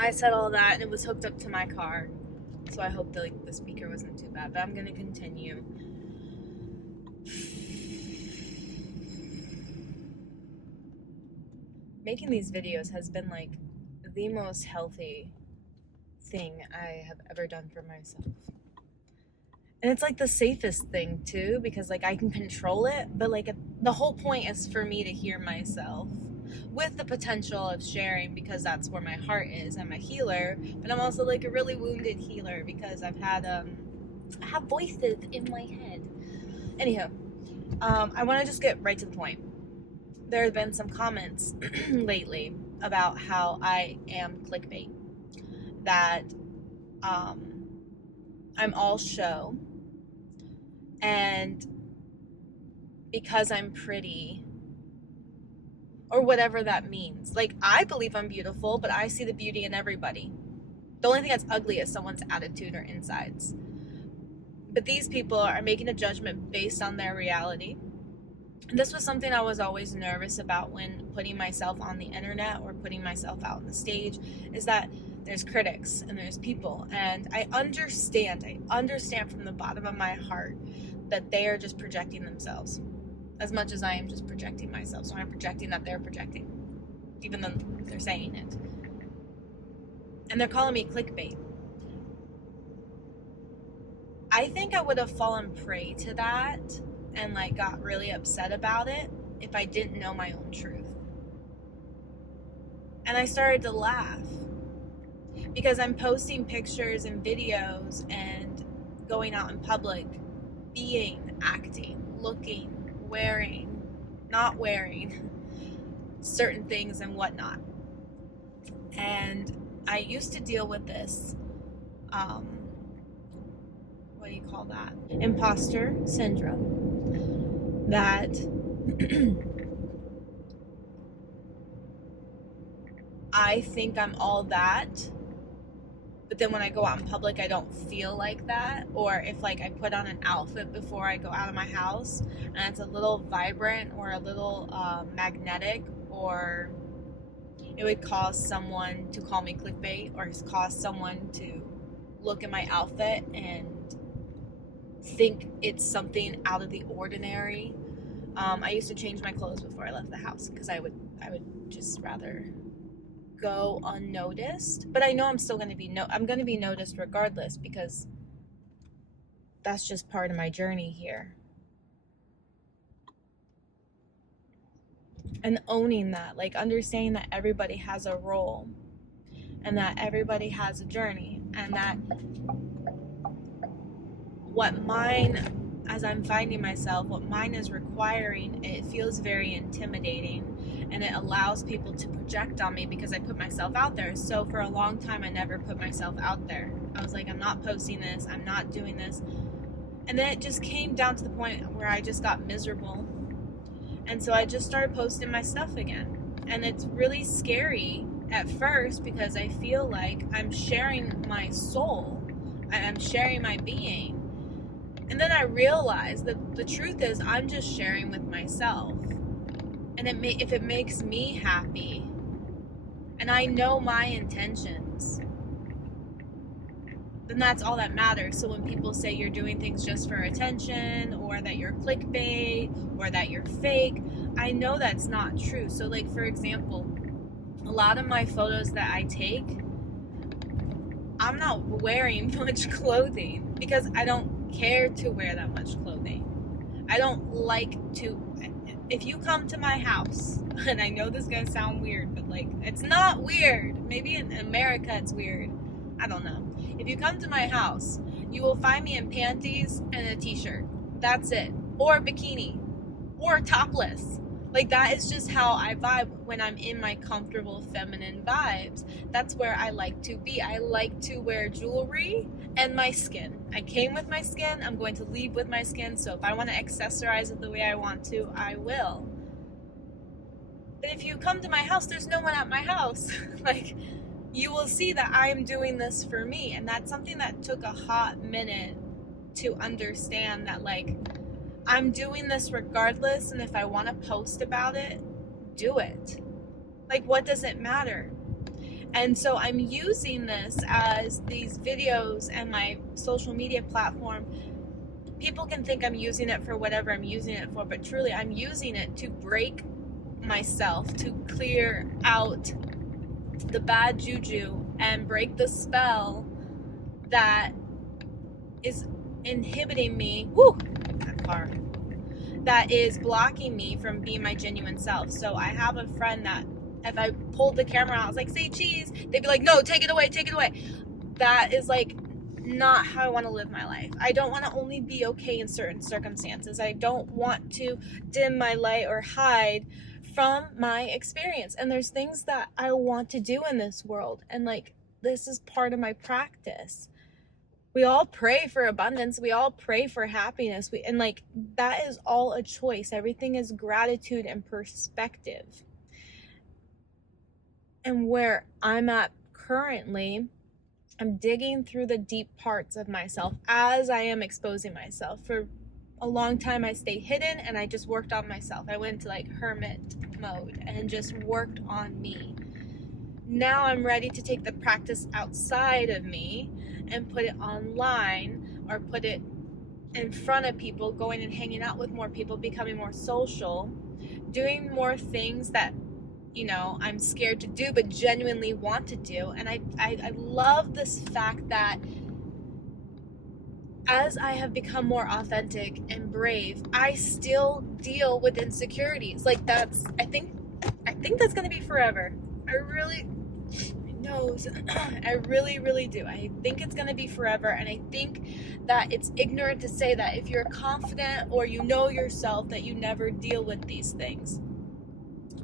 I said all that, and it was hooked up to my car, so I hope the speaker wasn't too bad. But I'm gonna continue. Making these videos has been like the most healthy thing I have ever done for myself. And it's like the safest thing too, because like I can control it, but like the whole point is for me to hear myself with the potential of sharing, because that's where my heart is. I'm a healer, but I'm also like a really wounded healer because I have voices in my head. Anyhow, I want to just get right to the point. There have been some comments lately about how I am clickbait, that I'm all show, and because I'm pretty, or whatever that means. Like, I believe I'm beautiful, but I see the beauty in everybody. The only thing that's ugly is someone's attitude or insides. But these people are making a judgment based on their reality. And this was something I was always nervous about when putting myself on the internet or putting myself out on the stage, is that there's critics and there's people. And I understand from the bottom of my heart that they are just projecting themselves as much as I am just projecting myself. So I'm projecting that they're projecting, even though they're saying it. And they're calling me clickbait. I think I would have fallen prey to that and like got really upset about it if I didn't know my own truth. And I started to laugh because I'm posting pictures and videos and going out in public, being, acting, looking, wearing, not wearing certain things and whatnot. And I used to deal with this, what do you call that? Imposter syndrome. That I think I'm all that, but then when I go out in public, I don't feel like that. Or if like I put on an outfit before I go out of my house and it's a little vibrant or a little magnetic, or it would cause someone to call me clickbait, or cause someone to look at my outfit and think it's something out of the ordinary. I used to change my clothes before I left the house because I would just rather go unnoticed. But I know I'm still going to be I'm going to be noticed regardless, because that's just part of my journey here. And owning that, like understanding that everybody has a role and that everybody has a journey, and that what mine, as I'm finding myself, what mine is requiring, it feels very intimidating, and it allows people to project on me because I put myself out there. So for a long time, I never put myself out there. I was like, I'm not posting this, I'm not doing this. And then it just came down to the point where I just got miserable. And so I just started posting my stuff again. And it's really scary at first because I feel like I'm sharing my soul, I'm sharing my being. And then I realized that the truth is I'm just sharing with myself. And if it makes me happy, and I know my intentions, then that's all that matters. So when people say you're doing things just for attention, or that you're clickbait, or that you're fake, I know that's not true. So like, for example, a lot of my photos that I take, I'm not wearing much clothing because I don't care to wear that much clothing. I don't like to. If you come to my house, and I know this is gonna sound weird, but like, it's not weird. Maybe in America it's weird. I don't know. If you come to my house, you will find me in panties and a t-shirt. That's it. Or a bikini. Or topless. Like, that is just how I vibe when I'm in my comfortable feminine vibes. That's where I like to be. I like to wear jewelry and my skin. I came with my skin. I'm going to leave with my skin. So if I want to accessorize it the way I want to, I will. But if you come to my house, there's no one at my house. Like, you will see that I'm doing this for me. And that's something that took a hot minute to understand, that like, I'm doing this regardless, and if I want to post about it, do it. Like, what does it matter? And so I'm using this as these videos and my social media platform. People can think I'm using it for whatever I'm using it for, but truly I'm using it to break myself, to clear out the bad juju and break the spell that is inhibiting me. That car. That is blocking me from being my genuine self. So I have a friend that if I pulled the camera out, I was like, say cheese, they'd be like, no, take it away, take it away. That is like not how I want to live my life. I don't want to only be okay in certain circumstances. I don't want to dim my light or hide from my experience. And there's things that I want to do in this world. And like, this is part of my practice. We all pray for abundance. We all pray for happiness. And like, that is all a choice. Everything is gratitude and perspective. And where I'm at currently, I'm digging through the deep parts of myself as I am exposing myself. For a long time, I stayed hidden and I just worked on myself. I went to like hermit mode and just worked on me. Now I'm ready to take the practice outside of me and put it online or put it in front of people, going and hanging out with more people, becoming more social, doing more things that, you know, I'm scared to do but genuinely want to do. And I love this fact that as I have become more authentic and brave, I still deal with insecurities. Like I think that's gonna be forever. I really do. I think it's gonna be forever, and I think that it's ignorant to say that if you're confident or you know yourself that you never deal with these things.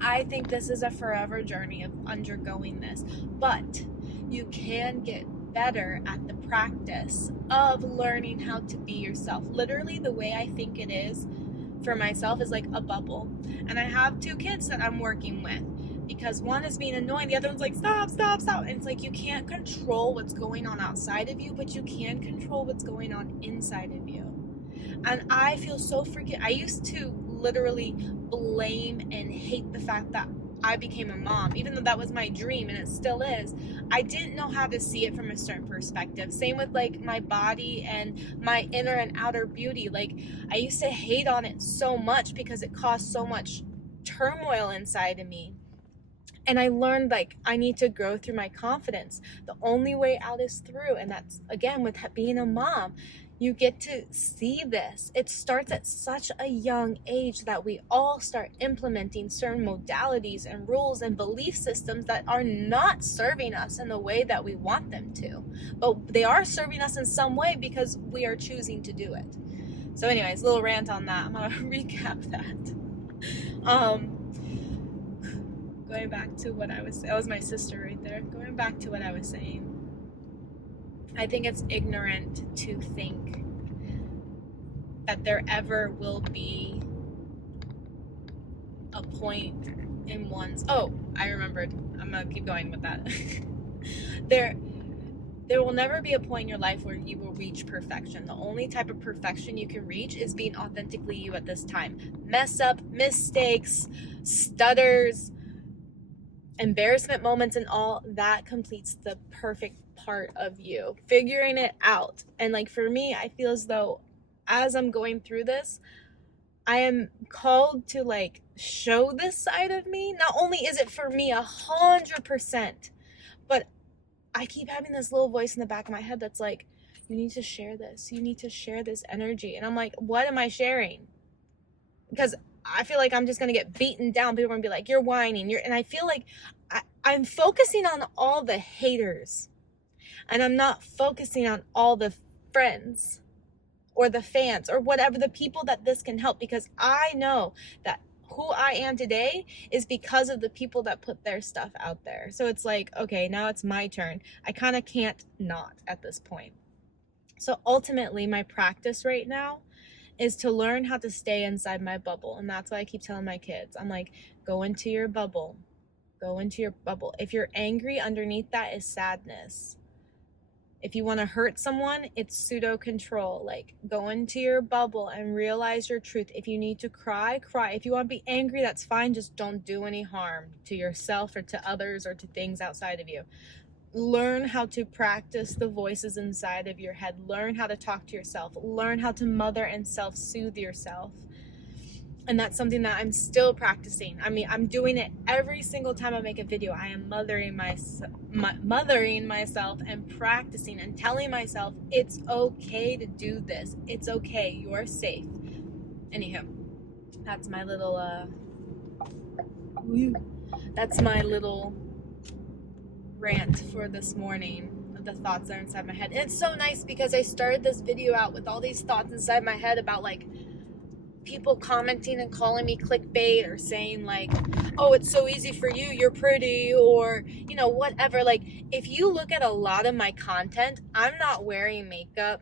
I think this is a forever journey of undergoing this, but you can get better at the practice of learning how to be yourself. Literally, the way I think it is for myself is like a bubble. And I have 2 kids that I'm working with because one is being annoying, the other one's like, stop. And it's like, you can't control what's going on outside of you, but you can control what's going on inside of you. And I feel so freaking, I used to literally blame and hate the fact that I became a mom, even though that was my dream and it still is. I didn't know how to see it from a certain perspective. Same with like my body and my inner and outer beauty. Like I used to hate on it so much because it caused so much turmoil inside of me. And I learned like I need to grow through my confidence. The only way out is through. And that's again with being a mom. You get to see this. It starts at such a young age that we all start implementing certain modalities and rules and belief systems that are not serving us in the way that we want them to. But they are serving us in some way because we are choosing to do it. So anyways, little rant on that. I'm going to recap that. Going back to what I was, that was my sister right there. Going back to what I was saying. I think it's ignorant to think that there ever will be a point in one's... Oh, I remembered. I'm going to keep going with that. There will never be a point in your life where you will reach perfection. The only type of perfection you can reach is being authentically you at this time. Mess up, mistakes, stutters, embarrassment moments and all, that completes the perfect part of you. Figuring it out. And like for me, I feel as though as I'm going through this, I am called to like show this side of me. Not only is it for me 100%, but I keep having this little voice in the back of my head that's like, you need to share this. You need to share this energy. And I'm like, what am I sharing? Because I feel like I'm just going to get beaten down. People are going to be like, you're whining. And I feel like I'm focusing on all the haters. And I'm not focusing on all the friends or the fans or whatever, the people that this can help. Because I know that who I am today is because of the people that put their stuff out there. So it's like, okay, now it's my turn. I kind of can't not at this point. So ultimately, my practice right now is to learn how to stay inside my bubble. And that's why I keep telling my kids, I'm like, go into your bubble. Go into your bubble. If you're angry, underneath that is sadness. If you want to hurt someone, it's pseudo control. Like, go into your bubble and realize your truth. If you need to cry, cry. If you want to be angry, that's fine. Just don't do any harm to yourself or to others or to things outside of you. Learn how to practice the voices inside of your head. Learn how to talk to yourself. Learn how to mother and self-soothe yourself. And that's something that I'm still practicing. I mean, I'm doing it every single time I make a video. I am mothering myself and practicing and telling myself it's okay to do this. It's okay. You're safe. Anywho, that's my little rant for this morning. The thoughts that are inside my head. And it's so nice because I started this video out with all these thoughts inside my head about like people commenting and calling me clickbait or saying like, oh, it's so easy for you, you're pretty, or you know, whatever. Like, if you look at a lot of my content, I'm not wearing makeup.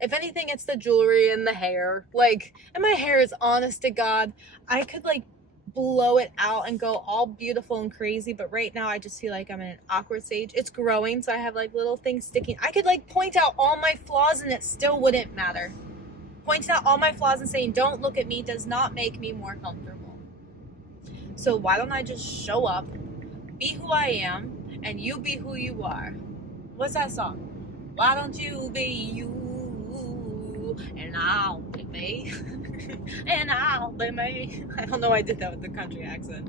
If anything, it's the jewelry and the hair. Like, and my hair is, honest to God, I could like blow it out and go all beautiful and crazy, but right now I just feel like I'm in an awkward stage. It's growing, so I have like little things sticking. I could like point out all my flaws and it still wouldn't matter. Pointing out all my flaws and saying don't look at me does not make me more comfortable. So why don't I just show up, be who I am, and you be who you are? What's that song? Why don't you be you and I'll be me and I'll be me. I don't know why I did that with the country accent.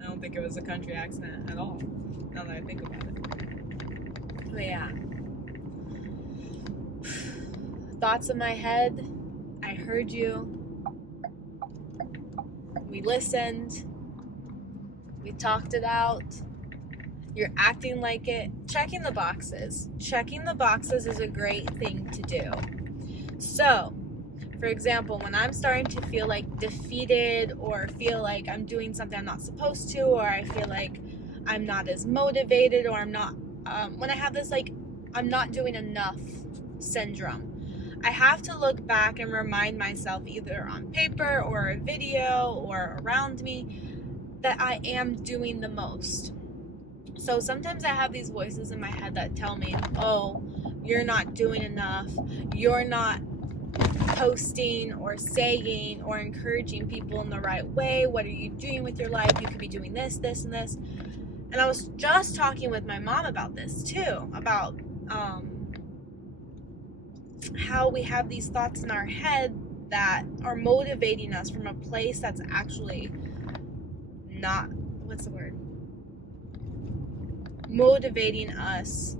I don't think it was a country accent at all, now that I think about it. But yeah, thoughts in my head. I heard you. We listened. We talked it out. You're acting like it. Checking the boxes. Checking the boxes is a great thing to do. So, for example, when I'm starting to feel like defeated or feel like I'm doing something I'm not supposed to, or I feel like I'm not as motivated, or I'm not, when I have this like, I'm not doing enough syndrome, I have to look back and remind myself, either on paper or a video or around me, that I am doing the most. So sometimes I have these voices in my head that tell me, oh, you're not doing enough. You're not posting or saying or encouraging people in the right way. What are you doing with your life? You could be doing this, this, and this. And I was just talking with my mom about this too, about how we have these thoughts in our head that are motivating us from a place that's actually not, what's the word? Motivating us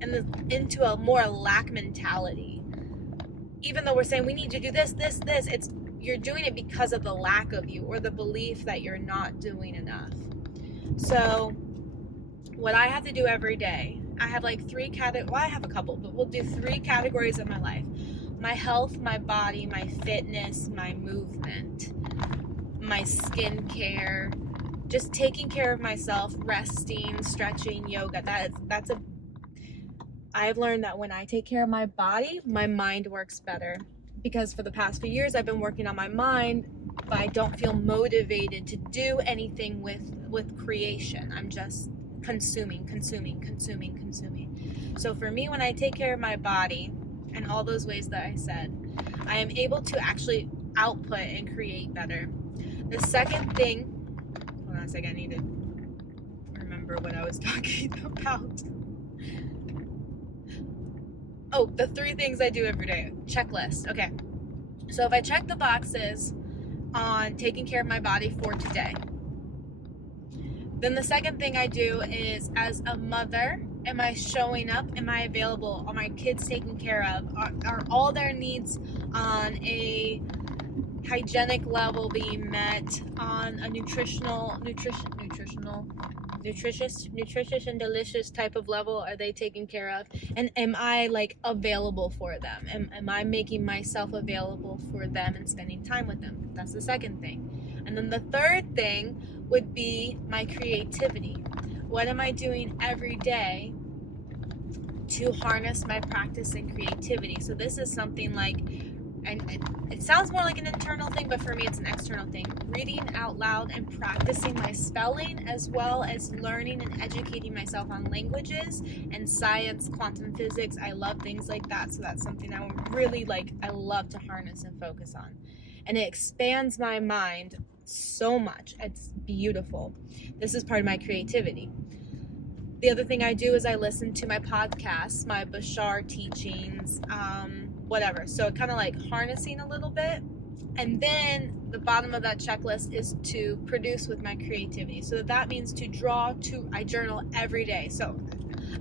into a more lack mentality. Even though we're saying we need to do this, this, this, you're doing it because of the lack of you or the belief that you're not doing enough. So what I have to do every day, I have like I have a couple, but we'll do 3 categories of my life. My health, my body, my fitness, my movement, my skincare, just taking care of myself, resting, stretching, yoga. I've learned that when I take care of my body, my mind works better. Because for the past few years, I've been working on my mind, but I don't feel motivated to do anything with creation. I'm just consuming. So for me, when I take care of my body and all those ways that I said, I am able to actually output and create better. The second thing, hold on a second, I need to remember what I was talking about. Oh, the 3 things I do every day. Checklist. Okay. So if I check the boxes on taking care of my body for today, then the second thing I do is, as a mother, am I showing up? Am I available? Are my kids taken care of? Are all their needs on a hygienic level being met? On a nutritious and delicious type of level, are they taken care of? And am I like available for them? Am I making myself available for them and spending time with them? That's the second thing. And then the third thing would be my creativity. What am I doing every day to harness my practice and creativity? So this is something like and it sounds more like an internal thing, but for me it's an external thing. Reading out loud and practicing my spelling, as well as learning and educating myself on languages and science, quantum physics. I love things like that, so that's something I really I love to harness and focus on. And it expands my mind so much. It's beautiful. This is part of my creativity. The other thing I do is I listen to my podcasts, my Bashar teachings, whatever. So kind of harnessing a little bit. And then the bottom of that checklist is to produce with my creativity. So that means to draw, I journal every day. So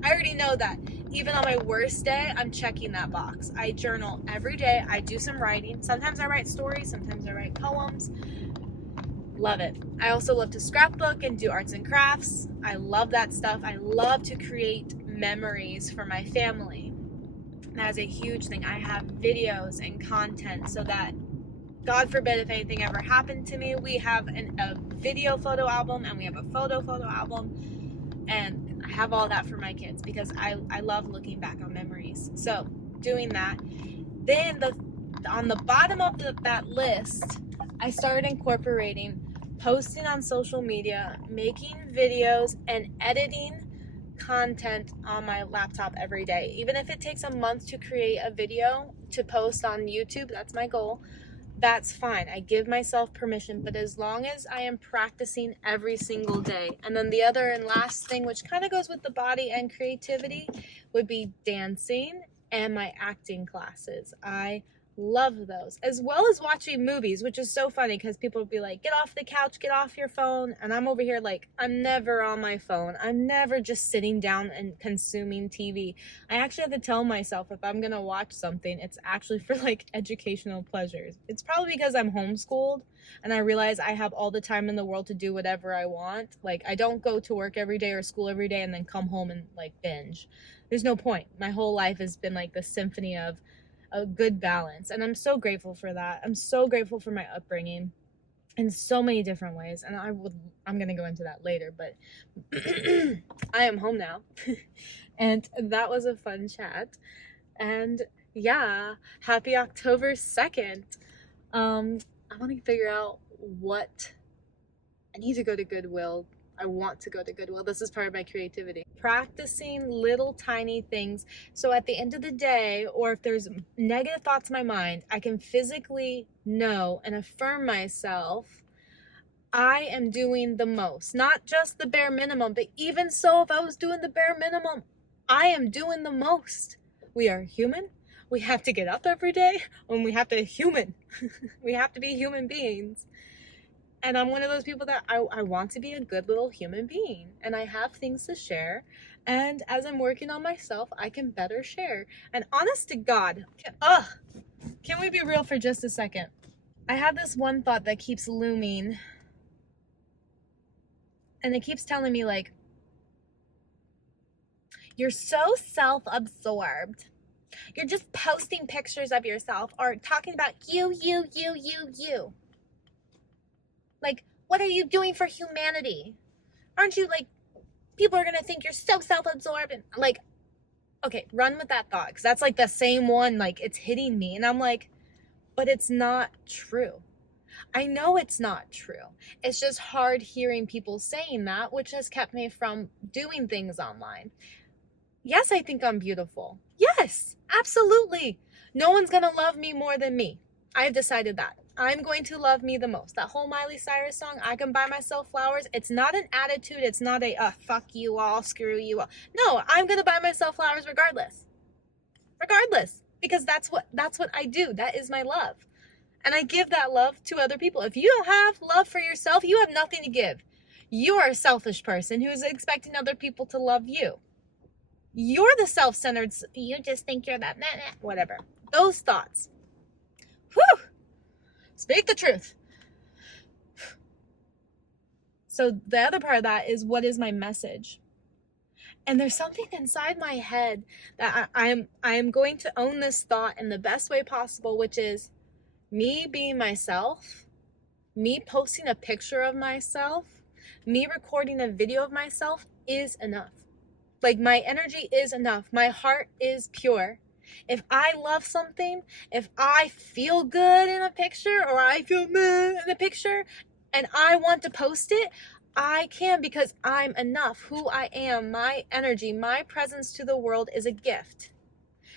I already know that even on my worst day, I'm checking that box. I journal every day. I do some writing. Sometimes I write stories. Sometimes I write poems. Love it. I also love to scrapbook and do arts and crafts. I love that stuff. I love to create memories for my family. That is a huge thing. I have videos and content so that, God forbid, if anything ever happened to me, we have a video photo album and we have a photo album. And I have all that for my kids because I love looking back on memories. So doing that. Then on the bottom of that list, I started incorporating posting on social media, making videos, and editing content on my laptop every day. Even if it takes a month to create a video to post on YouTube, that's my goal. That's fine. I give myself permission, but as long as I am practicing every single day. And then the other and last thing, which kind of goes with the body and creativity, would be dancing and my acting classes. I love those, as well as watching movies, which is so funny because people would be like, get off the couch, get off your phone, and I'm over here I'm never on my phone. I'm never just sitting down and consuming TV. I actually have to tell myself if I'm gonna watch something, it's actually for educational pleasures. It's probably because I'm homeschooled and I realize I have all the time in the world to do whatever I want. I don't go to work every day or school every day and then come home and binge. There's no point. My whole life has been the symphony of a good balance, and I'm so grateful for that. I'm so grateful for my upbringing in so many different ways, and I'm gonna go into that later, but I am home now. And that was a fun chat. And yeah, happy October 2nd. I want to figure out what I need to go to Goodwill. I want to go to Goodwill. This is part of my creativity. Practicing little tiny things. So at the end of the day, or if there's negative thoughts in my mind, I can physically know and affirm myself, I am doing the most. Not just the bare minimum, but even so, if I was doing the bare minimum, I am doing the most. We are human. We have to get up every day, and we have to we have to be human beings. And I'm one of those people that I want to be a good little human being. And I have things to share. And as I'm working on myself, I can better share. And honest to God, can we be real for just a second? I have this one thought that keeps looming. And it keeps telling me you're so self-absorbed. You're just posting pictures of yourself or talking about you. What are you doing for humanity? Aren't you people are gonna think you're so self-absorbed and okay, run with that thought, because that's the same one, it's hitting me, and I'm but it's not true. I know it's not true. It's just hard hearing people saying that, which has kept me from doing things online. Yes, I think I'm beautiful. Yes, absolutely. No one's gonna love me more than me. I've decided that. I'm going to love me the most. That whole Miley Cyrus song, I can buy myself flowers. It's not an attitude. It's not a, fuck you all, screw you all. No, I'm going to buy myself flowers regardless. Because that's what I do. That is my love. And I give that love to other people. If you don't have love for yourself, you have nothing to give. You are a selfish person who is expecting other people to love you. You're the self-centered, you just think you're that, whatever. Those thoughts. Whew. Speak the truth. So the other part of that is, what is my message? And there's something inside my head that I am going to own this thought in the best way possible, which is me being myself, me posting a picture of myself, me recording a video of myself is enough. My energy is enough. My heart is pure. If I love something, if I feel good in a picture or I feel meh in a picture and I want to post it, I can, because I'm enough. Who I am, my energy, my presence to the world is a gift.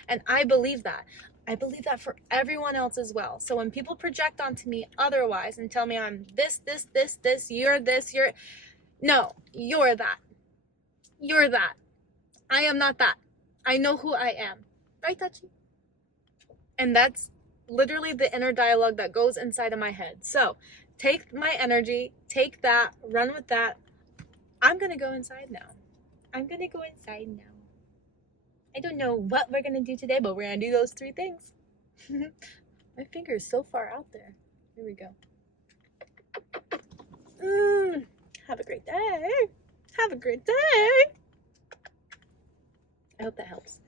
And I believe that. I believe that for everyone else as well. So when people project onto me otherwise and tell me I'm this, you're this, no, you're that. You're that. I am not that. I know who I am. Right, Touchy? And that's literally the inner dialogue that goes inside of my head. So take my energy, take that, run with that. I'm going to go inside now. I'm going to go inside now. I don't know what we're going to do today, but we're going to do those 3 things. My finger is so far out there. Here we go. Have a great day. Have a great day. I hope that helps.